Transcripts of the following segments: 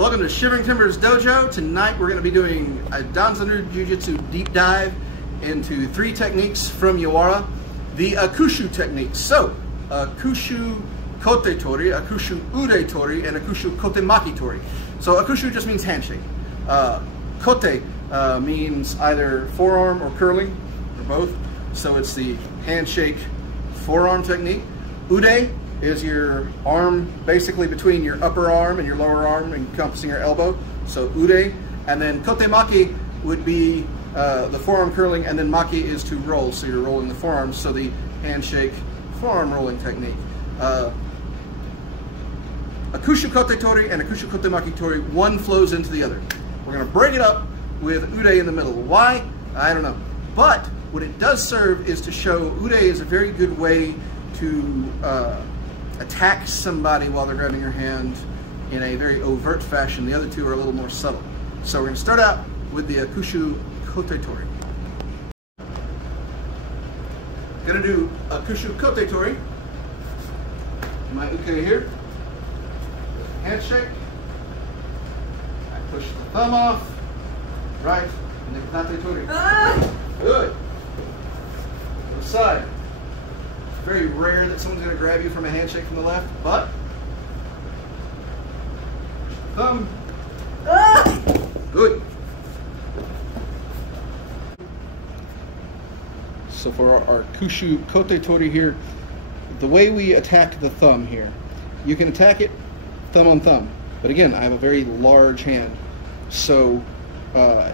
Welcome to Shivering Timbers Dojo. Tonight we're going to be doing a Danzan Ryu Jujitsu deep dive into 3 techniques from Yawara. The Akushu techniques. So, Akushu kote tori, Akushu ude tori, and Akushu kotemaki tori. So Akushu just means handshake. Kote means either forearm or curling, or both. So it's the handshake forearm technique. Ude is your arm basically between your upper arm and your lower arm, encompassing your elbow. So ude. And then kotemaki would be the forearm curling, and then maki is to roll. So you're rolling the forearms. So the handshake forearm rolling technique. Akushu kote tori and Akushu kotemaki tori, one flows into the other. We're going to break it up with ude in the middle. Why? I don't know. But what it does serve is to show ude is a very good way to attack somebody while they're grabbing your hand in a very overt fashion. The other two are a little more subtle. So we're going to start out with the Akushu kote tori. Going to do Akushu kote tori. My uke here. Handshake. I push the thumb off. Right. And the kote tori. Good. To the side. It's very rare that someone's going to grab you from a handshake from the left, but thumb. Good. So for our Akushu kote tori here, the way we attack the thumb here, you can attack it thumb on thumb. But again, I have a very large hand. So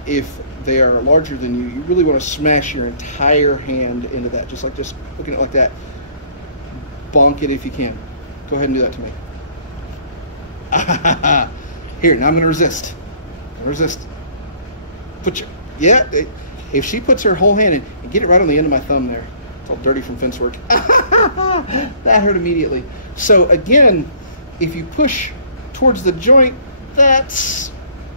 if they are larger than you, you really want to smash your entire hand into that, just looking at it like that. Bonk it if you can. Go ahead and do that to me. Here, now I'm going to resist. Resist. Put your, yeah, if she puts her whole hand in, and get it right on the end of my thumb there. It's all dirty from fence work. That hurt immediately. So again, if you push towards the joint, that's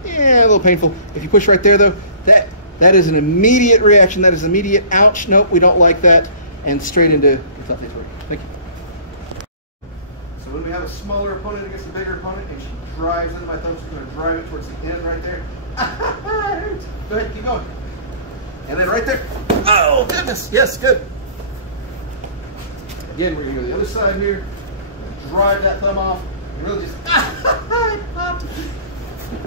a little painful. If you push right there though, that is an immediate reaction. That is immediate ouch. Nope, we don't like that. And straight into kote tori. Thank you. So when we have a smaller opponent against a bigger opponent and she drives into my thumb, she's going to drive it towards the end right there. Go ahead, keep going. And then right there. Oh goodness, yes, good. Again, we're going to go to the other side here. Drive that thumb off. And really just, it popped.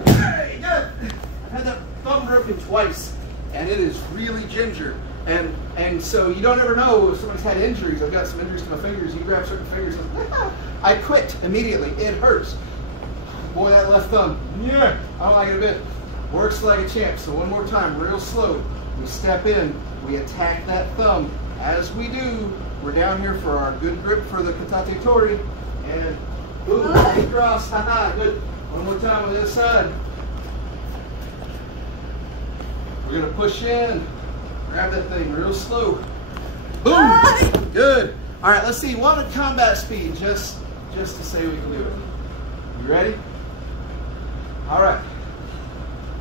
Very good. I've had that thumb broken twice, and it is really ginger. And so you don't ever know if somebody's had injuries. I've got some injuries to my fingers. You grab certain fingers. I quit immediately. It hurts. Boy, that left thumb. Yeah. I don't like it a bit. Works like a champ. So one more time, real slow. We step in. We attack that thumb. As we do, we're down here for our good grip for the kote tori. And boom, cross. Haha, good. One more time on the other side. We're going to push in. Grab that thing real slow. Boom! Good. All right, let's see. One at combat speed, just to say we can do it. You ready? All right.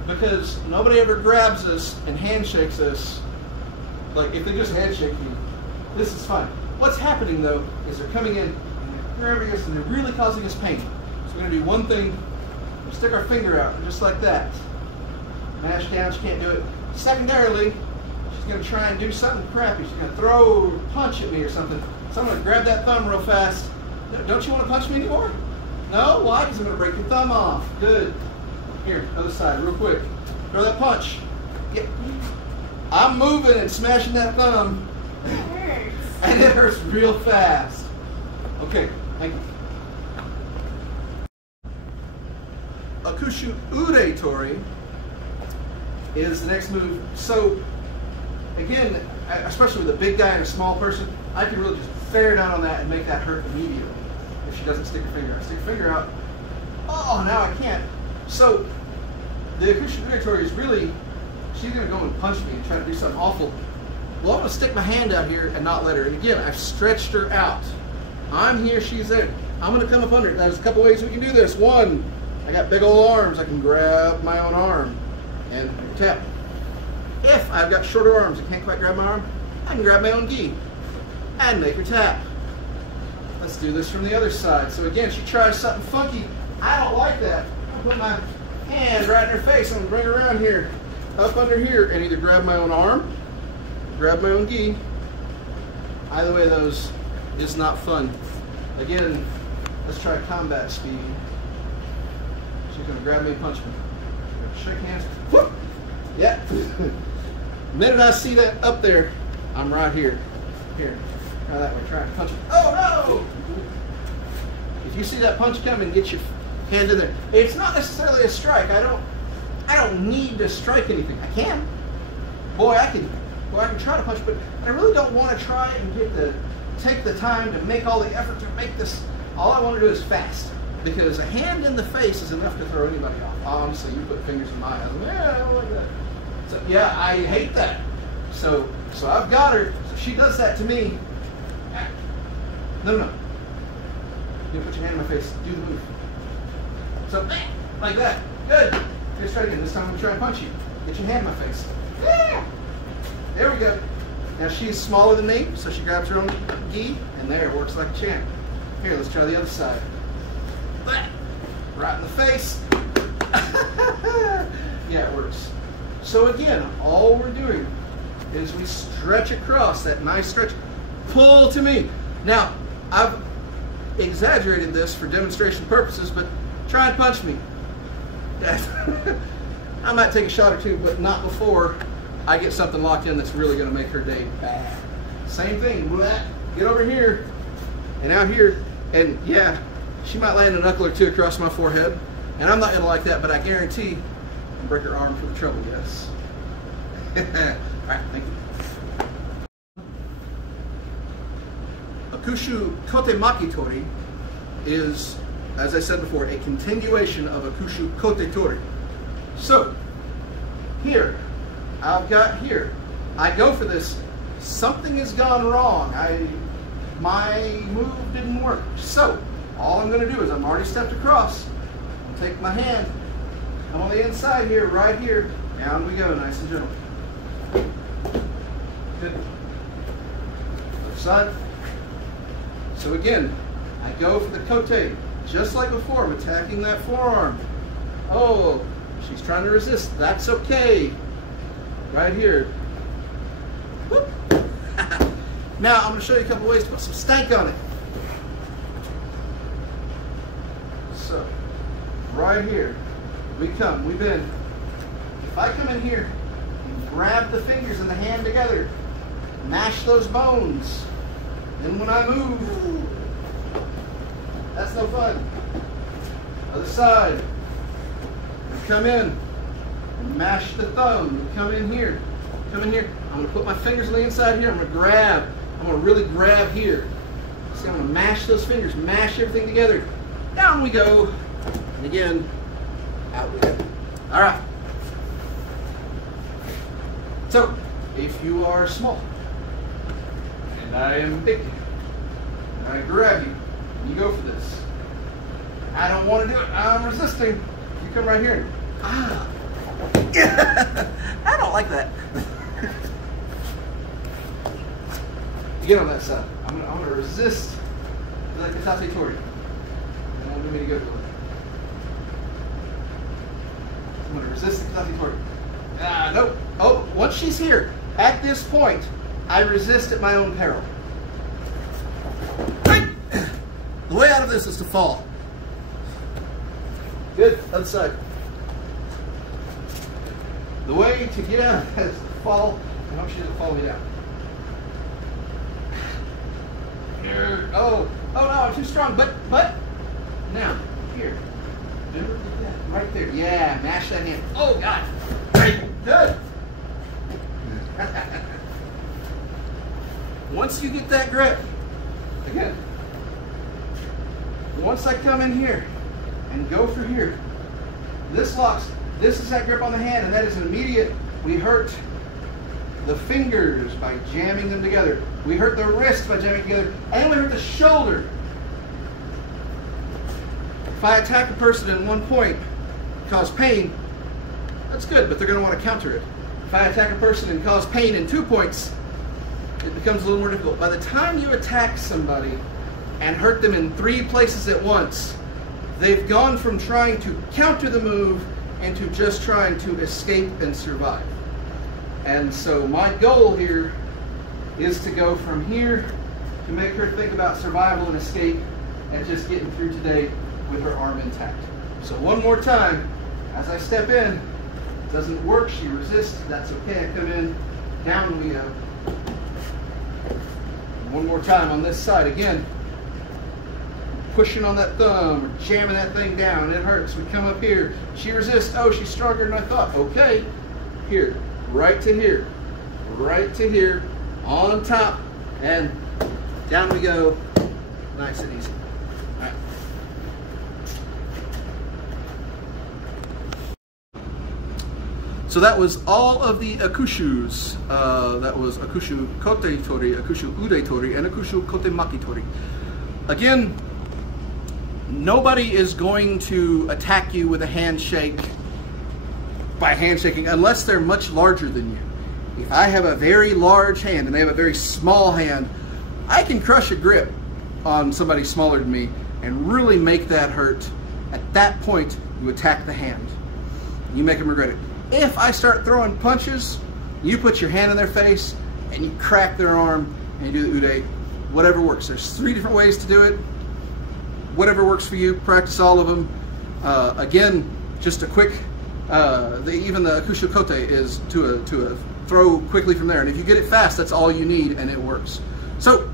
Because nobody ever grabs us and handshakes us. Like if they just handshake you, this is fine. What's happening though is they're coming in and they're grabbing us and they're really causing us pain. So we're going to do one thing. We'll stick our finger out just like that. Mash down. She can't do it. Secondarily, she's going to try and do something crappy. She's going to throw a punch at me or something. So I'm going to grab that thumb real fast. Don't you want to punch me anymore? No? Why? Because I'm going to break your thumb off. Good. Here, other side, real quick. Throw that punch. Yeah. I'm moving and smashing that thumb. It hurts. And it hurts real fast. Okay, thank you. Akushu ude tori is the next move. So, again, especially with a big guy and a small person, I can really just bear down on that and make that hurt immediately if she doesn't stick her finger out. Stick her finger out. Oh, now I can't. So, the Akushu ude tori is really, she's going to go and punch me and try to do something awful. Well, I'm going to stick my hand out here and not let her. And again, I've stretched her out. I'm here, she's there. I'm going to come up under it. There's a couple ways we can do this. One, I got big old arms. I can grab my own arm and tap. If I've got shorter arms and can't quite grab my arm, I can grab my own gi and make her tap. Let's do this from the other side. So again, she tries something funky. I don't like that. gonna put my hand right in her face. I'm gonna bring her around here, up under here, and either grab my own arm, grab my own gi. Either way of those is not fun. Again, let's try combat speed. She's gonna grab me and punch me. Shake hands. Whoop! Yeah. The minute I see that up there, I'm right here. Here. Try that way. Try and punch me. Oh no! If you see that punch coming, get your hand in there. It's not necessarily a strike. I don't need to strike anything. I can. Boy, I can try to punch, but I really don't want to try and take the time to make all the effort to make this. All I want to do is fast. Because a hand in the face is enough to throw anybody off. Honestly, you put fingers in my eyes. Yeah, I don't like that. So yeah, I hate that. So I've got her. So she does that to me. No. You put your hand in my face. Do the move. So like that. Good. Let's try it again. This time I'm gonna try and punch you. Get your hand in my face. Yeah. There we go. Now she's smaller than me, so she grabs her own gi, and there, it works like a champ. Here, let's try the other side. Right in the face. Yeah, it works. So again, all we're doing is we stretch across, that nice stretch. Pull to me. Now, I've exaggerated this for demonstration purposes, but try and punch me. I might take a shot or two, but not before I get something locked in that's really going to make her day bad. Same thing. Get over here and out here, and yeah, she might land a knuckle or two across my forehead, and I'm not going to like that, but I guarantee I'll break her arm for the trouble, yes. All right, thank you. Akushu kotemaki tori is, as I said before, a continuation of Akushu kote tori. So, here, I've got here, I go for this, something has gone wrong, my move didn't work. So, all I'm going to do is, I'm already stepped across, I'll take my hand, I'm on the inside here, right here, down we go, nice and gentle. Good. Other side. So again, I go for the kote, just like before, I'm attacking that forearm. Oh, she's trying to resist, that's okay. Right here. Whoop. Now I'm going to show you a couple ways to put some stank on it. So, right here, we bend. If I come in here and grab the fingers and the hand together, mash those bones, then when I move, that's no fun. Other side, come in. Mash the thumb, come in here, I'm going to put my fingers on the inside here, I'm going to really grab here. See, I'm going to mash those fingers, mash everything together. Down we go, and again, out we go. All right. So, if you are small, and I am big, and I grab you, and you go for this, I don't want to do it, I'm resisting, you come right here, I don't like that. Get on that side. I'm gonna resist the kote tori. I don't want me to go for it. I'm gonna resist the kote tori. Nope. Oh, once she's here, at this point, I resist at my own peril. The way out of this is to fall. Good. Other side. The way to get out is to fall. I hope she doesn't fall me down. Oh no, I'm too strong. But now here, remember that right there. Yeah, mash that hand. Oh God, great, good. Once you get that grip, again. Once I come in here and go for here, this locks. This is that grip on the hand, and that is an immediate. We hurt the fingers by jamming them together. We hurt the wrist by jamming together, and we hurt the shoulder. If I attack a person in one point, cause pain, that's good, but they're going to want to counter it. If I attack a person and cause pain in 2 points, it becomes a little more difficult. By the time you attack somebody and hurt them in 3 places at once, they've gone from trying to counter the move into just trying to escape and survive. And so my goal here is to go from here to make her think about survival and escape and just getting through today with her arm intact. So one more time, as I step in, doesn't work, she resists, that's okay, I come in, down we go. One more time on this side, again, pushing on that thumb, or jamming that thing down, it hurts, we come up here, she resists, oh, she's stronger than I thought, okay, here, right to here, on top, and down we go, nice and easy. All right. So that was all of the Akushus. That was Akushu kote tori, Akushu ude tori, and Akushu kotemaki tori. Again, nobody is going to attack you with a handshake by handshaking unless they're much larger than you. If I have a very large hand and they have a very small hand, I can crush a grip on somebody smaller than me and really make that hurt. At that point, you attack the hand. You make them regret it. If I start throwing punches, you put your hand in their face and you crack their arm and you do the ude, whatever works. There's 3 different ways to do it. Whatever works for you, practice all of them. Again, just a quick, even the Akushu kote is to a throw quickly from there. And if you get it fast, that's all you need and it works. So,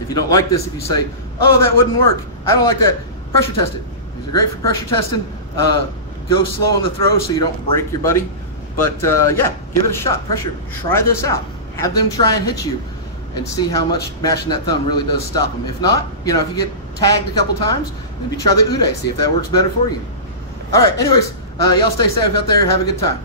if you don't like this, if you say, oh, that wouldn't work, I don't like that, pressure test it. These are great for pressure testing. Go slow on the throw so you don't break your buddy. But yeah, give it a shot, pressure, try this out. Have them try and hit you and see how much mashing that thumb really does stop them. If not, you know, if you get tagged a couple times, maybe try the ude, see if that works better for you. All right, anyways, y'all stay safe out there, have a good time.